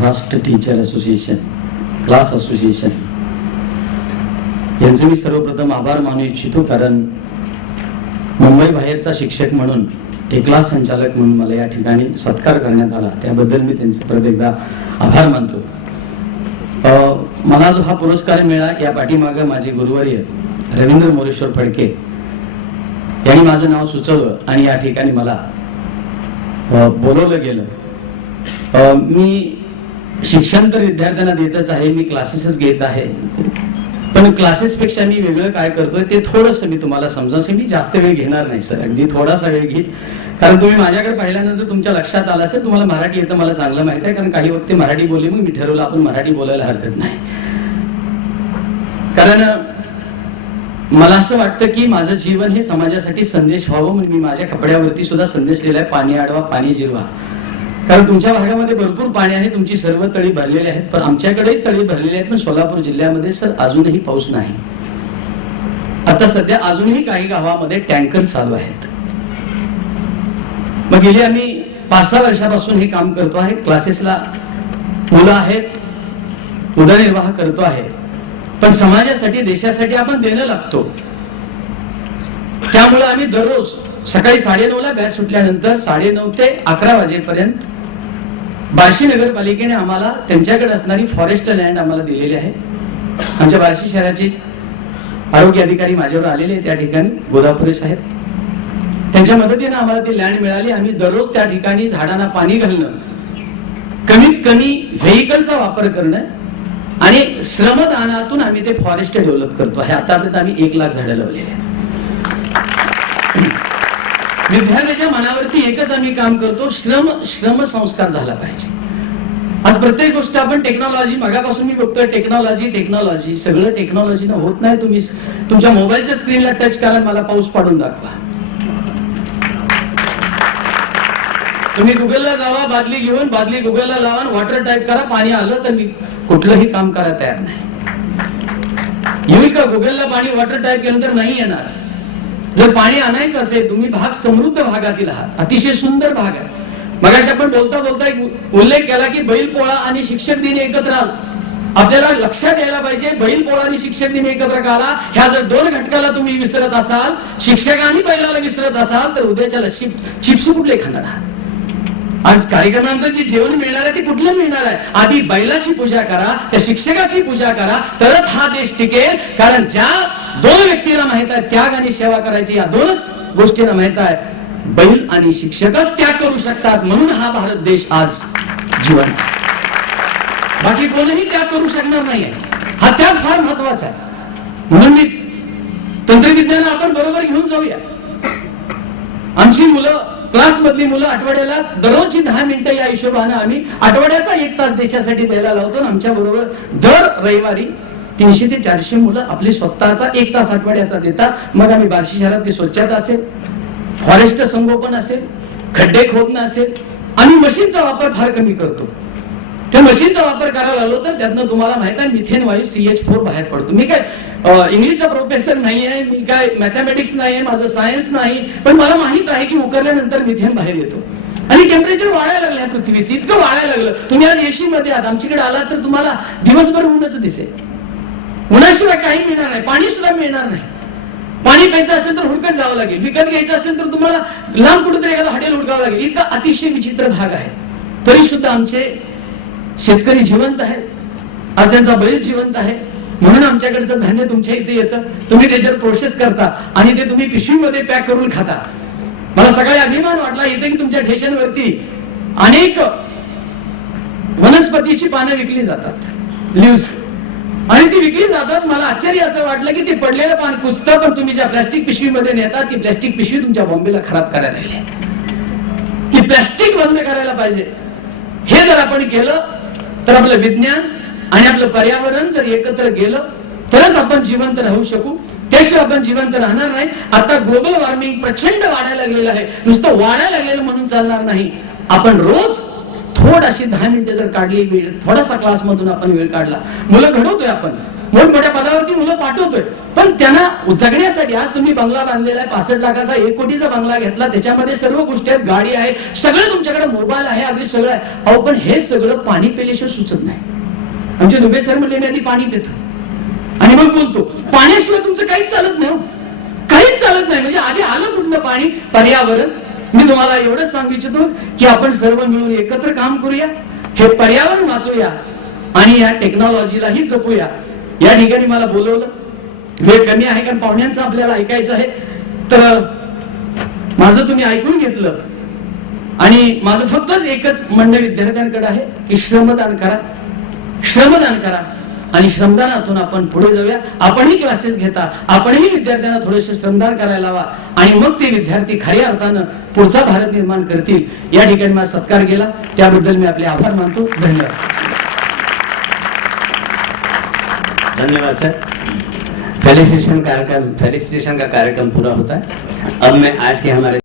Maharashtra teacher association, class association यांचे मी सर्वप्रथम आभार मानू इच्छितो, कारण मुंबई बाहेरचा शिक्षक म्हणून एक क्लास संचालक म्हणून मला या ठिकाणी सत्कार करण्यात आला, त्याबद्दल मी त्यांचे परत एकदा आभार मानतो. मला जो हा पुरस्कार मिळाला या पाठीमागे माझे गुरुवर्य रवींद्र मोरेश्वर फडके यांनी माझं नाव सुचवलं आणि या ठिकाणी मला बोलवलं गेलं. मी शिक्षण तर विद्यार्थ्यांना देतच आहे, मी क्लासेसच घेत आहे, पण क्लासेस पेक्षा मी वेगळं काय करतोय ते थोडंसं मी तुम्हाला समजावं. मी जास्त वेळ घेणार नाही सर, अगदी थोडासा वेळ घेईन, कारण तुम्ही माझ्याकडे पाहिल्यानंतर तुमच्या लक्षात आलं असेल तुम्हाला मराठी येतं, मला चांगलं माहित आहे, कारण काही वक्ते मराठी बोलले, मग मी ठरवलं आपण मराठी बोलायला हरकत नाही. कारण मला असं वाटतं की माझं जीवन हे समाजासाठी संदेश व्हावं, म्हणून मी माझ्या कपड्यावरती सुद्धा संदेश लिहिलाय, पाणी अडवा पाणी जिरवा. कारण तुमच्या भागामध्ये भरपूर पाणी आहे, तुमची सर्व तळी भरलेली आहेत, पण आमच्याकडेही तळी भरलेली आहेत, पण सोलापूर जिल्ह्यामध्ये सर अजूनही पाऊस नाही. आता सध्या अजूनही काही गावामध्ये टँकर चालू आहेत. मग गेली आम्ही 5-6 वर्षापासून हे काम करतो आहे, क्लासेसला मुलं आहेत, उदरनिर्वाह करतो आहे, पण समाजासाठी देशासाठी आपण देणं लागतो. त्यामुळे आम्ही दररोज सकाळी 9:30ला बॅच सुटल्यानंतर 9:30 ते 11 वाजेपर्यंत बार्शी नगरपालिकेने आम्हाला त्यांच्याकडे असणारी फॉरेस्ट लँड आम्हाला दिलेली आहे. आमच्या बार्शी शहराचे आरोग्य अधिकारी माझ्यावर आलेले त्या ठिकाणी गोदापुरे साहेब, त्यांच्या मदतीने आम्हाला ती लँड मिळाली. आम्ही दररोज त्या ठिकाणी झाडांना पाणी घालणं, कमीत कमी व्हेकलचा वापर करणं आणि श्रमदानातून आम्ही ते फॉरेस्ट डेव्हलप करतो आहे. आतापर्यंत आम्ही 1 लाख झाडं लावलेली आहेत. विद्यार्थ्याच्या मनावरती एकच आम्ही काम करतो, श्रम संस्कार झाला पाहिजे. आज प्रत्येक गोष्ट आपण टेक्नॉलॉजी, मगापासून मी बघतोय टेक्नॉलॉजी, सगळं टेक्नॉलॉजीनं होत नाही. तुम्ही तुमच्या मोबाईलच्या स्क्रीनला टच करा, मला पाऊस पाडून दाखवा. तुम्ही गुगलला जावा, बादली गुगलला लावा, वॉटर टाईप करा, पाणी आलं तर मी कुठलंही काम करायला तयार नाही. येईल का गुगलला पाणी वॉटर टाईप केल्यानंतर नाही येणार. जर पाणी आणायचं असेल, तुम्ही भाग समृद्ध भागातील आहात, अतिशय सुंदर भाग आहे. मगाशी आपण बोलता एक उल्लेख केला की बैलपोळा आणि शिक्षक दिन एकत्र आला. आपल्याला लक्षात यायला पाहिजे, बैलपोळा आणि शिक्षक दिन एकत्र का आला. ह्या जर 2 घटकाला तुम्ही विसरत असाल, शिक्षक आणि बैलाला विसरत असाल, तर उद्याच्याला चिप्स कुठले खाणार आहात. आज कार्यक्रमानंतर जे जेवण मिळणार आहे ते कुठलं मिळणार आहे. आधी बैलाची पूजा करा, त्या शिक्षकाची पूजा करा, तरच हा देश टिकेल. कारण ज्या 2 व्यक्तीला माहित आहे त्याग आणि सेवा करायची, या 2च गोष्टींना माहित आहे, बैल आणि शिक्षकच त्याग करू शकतात, म्हणून हा भारत देश आज जीवन. बाकी कोणीही त्याग करू शकणार नाहीये. हा त्याग फार महत्वाचा आहे. म्हणून मी तंत्रविज्ञान आपण बरोबर घेऊन जाऊया. आमची मुलं, क्लास मधली मुलं आठवड्याला दररोजची 10 मिनिटं या हिशोबाने आम्ही आठवड्याचा 1 तास देशासाठी द्यायला लावतो. आमच्या बरोबर दर रविवारी 300 ते 400 मुलं आपली स्वतःचा 1 तास आठवड्याचा देतात. मग आम्ही बार्शी शहरातली स्वच्छता असेल, फॉरेस्ट संगोपन असेल, खड्डे खोदणं असेल, आम्ही मशीनचा वापर फार कमी करतो. त्या मशीनचा वापर करायला लागलो तर त्यातनं तुम्हाला माहित आहे मिथेन वायू CH4 बाहेर पडतो. मी काय इंग्लिशचा प्रोफेसर नाही आहे, मी काय मॅथमॅटिक्स नाही आहे, माझं सायन्स नाही, पण मला माहित आहे की उकरल्यानंतर मिथेन बाहेर येतो. आणि टेम्परेचर वाढायला लागलं पृथ्वीचं, इतकं वाढायला लागलं. तुम्ही आज एसी मध्ये आहात, आमच्याकडे आलात तर तुम्हाला दिवसभर ऊनच दिसेल. उन्हाशिवाय काही मिळणार नाही, पाणी सुद्धा मिळणार नाही. पाणी प्यायचं असेल तर हुडकत जावं लागेल, विकत घ्यायचं असेल तर तुम्हाला लांब कुठेतरी एखादं हॉटेल हुडकावं लागेल. इतका अतिशय विचित्र भाग आहे. तरी सुद्धा आमचे शेतकरी जिवंत आहेत, आज त्यांचा बैल जिवंत आहे, म्हणून आमच्याकडचं धान्य तुमच्या इथे येतं, तुम्ही त्याच्यावर प्रोसेस करता आणि ते तुम्ही पिशवीमध्ये पॅक करून खाता. मला सगळे अभिमान वाटला इथे की तुमच्या ठेशनवरती अनेक वनस्पतीची पानं विकली जातात, लिव्स, आणि ती विकली जातात. मला आश्चर्य असं वाटलं की ते पडलेलं पान कुचतं, पण तुम्ही ज्या प्लास्टिक पिशवीमध्ये नेता ती प्लास्टिक पिशवी तुमच्या बॉम्बेला खराब करायला लागली. ती प्लास्टिक बंद करायला पाहिजे. हे जर आपण केलं तर आपलं विज्ञान आणि आपलं पर्यावरण जर एकत्र गेलं तरच आपण जिवंत राहू शकू, त्याशिवाय आपण जिवंत राहणार नाही. आता ग्लोबल वॉर्मिंग प्रचंड वाढायला लागलेलं आहे. नुसतं वाढायला लागलेलं म्हणून चालणार नाही. आपण रोज थोडीशी 10 मिनिटं जर काढली, वेळ थोडासा क्लास मधून आपण वेळ काढला, मुलं घडवतोय आपण, मोठमोठ्या पदावरती मुलं पाठवतोय, पण त्यांना जगण्यासाठी आज तुम्ही बंगला बांधलेला आहे, 65 लाखाचा 1 कोटीचा बंगला घेतला, त्याच्यामध्ये सर्व गोष्टी आहेत, गाडी आहे, सगळं तुमच्याकडे, मोबाईल आहे, अगदी सगळं आहे. अहो पण हे सगळं पाणी पिल्याशिवाय सुचत नाही. आमचे दुबे सर म्हणले मी आधी पाणी पितो आणि मग बोलतो. पाण्याशिवाय तुमचं काहीच चालत नाही, काहीच चालत नाही. म्हणजे आधी आलं कुठलं पाणी? पर्यावरण. मी तुम्हाला एवढंच सांगू इच्छितो की आपण सर्व मिळून एकत्र काम करूया, हे पर्यावरण वाचूया आणि या टेक्नॉलॉजीलाही जपूया. या ठिकाणी मला बोलवलं, वेळ कमी आहे कारण पाहुण्यांचं आपल्याला ऐकायचं आहे, तर माझं तुम्ही ऐकून घेतलं आणि माझं फक्तच एकच म्हणणं विद्यार्थ्यांकडे आहे की श्रमदान करा, श्रमदान करा आणि श्रमदानातून आपण पुढे जाऊया. आपणही क्लासेस घेता, आपणही विद्यार्थ्यांना थोडेसे श्रमदान करायला लावा आणि मग ते विद्यार्थी खऱ्या अर्थानं पुढचा भारत निर्माण करतील. या ठिकाणी माझा सत्कार केला त्याबद्दल मी आपले आभार मानतो. धन्यवाद. धन्यवाद सर. फेलिसिटेशन का कार्यक्रम पूरा होता है. अब मैं आज के हमारे